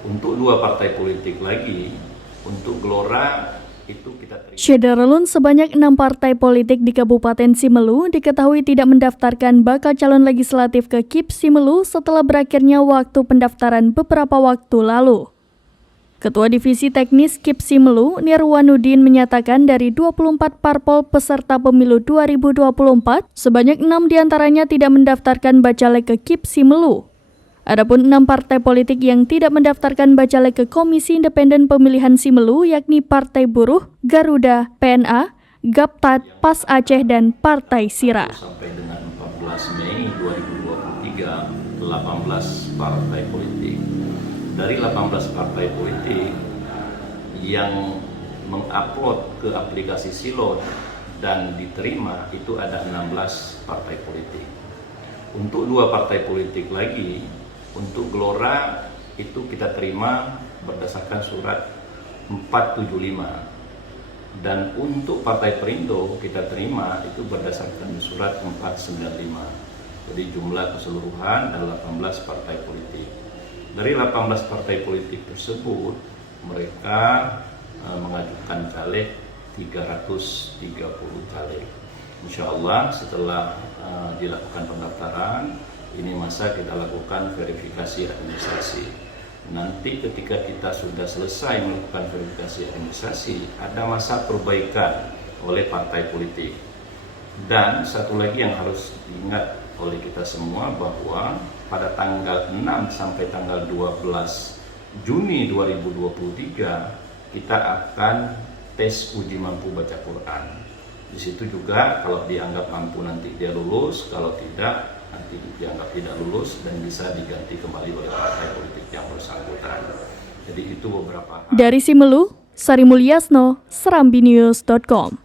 Untuk 2 partai politik lagi, untuk Gelora itu kita terima. Syederalun sebanyak 6 partai politik di Kabupaten Simelu diketahui tidak mendaftarkan bakal calon legislatif ke KIP Simelu setelah berakhirnya waktu pendaftaran beberapa waktu lalu. Ketua Divisi Teknis KIP Simelu, Nirwanudin, menyatakan dari 24 parpol peserta pemilu 2024, sebanyak 6 diantaranya tidak mendaftarkan bacalek ke KIP Simelu. Adapun 6 partai politik yang tidak mendaftarkan bacalek ke Komisi Independen Pemilihan Simelu yakni Partai Buruh, Garuda, PNA, Gaptat, PAS Aceh, dan Partai Sira. Sampai dengan 14 Mei 2023, 18 partai politik. Dari 18 partai politik yang mengupload ke aplikasi Silon dan diterima itu ada 16 partai politik. Untuk 2 partai politik lagi, untuk Gelora itu kita terima berdasarkan surat 475. Dan untuk Partai Perindo kita terima itu berdasarkan surat 495. Jadi jumlah keseluruhan adalah 18 partai politik. Dari 18 partai politik tersebut, mereka mengajukan caleg 330 caleg. Insya Allah setelah dilakukan pendaftaran, ini masa kita lakukan verifikasi administrasi. Nanti ketika kita sudah selesai melakukan verifikasi administrasi, ada masa perbaikan oleh partai politik. Dan satu lagi yang harus diingat oleh kita semua bahwa pada tanggal 6 sampai tanggal 12 Juni 2023 kita akan tes uji mampu baca Quran. Di situ juga kalau dianggap mampu nanti dia lulus, kalau tidak nanti dianggap tidak lulus dan bisa diganti kembali oleh partai politik yang bersangkutan. Jadi itu beberapa hal. Dari Simelu, Sari Mulyasno, serambinews.com.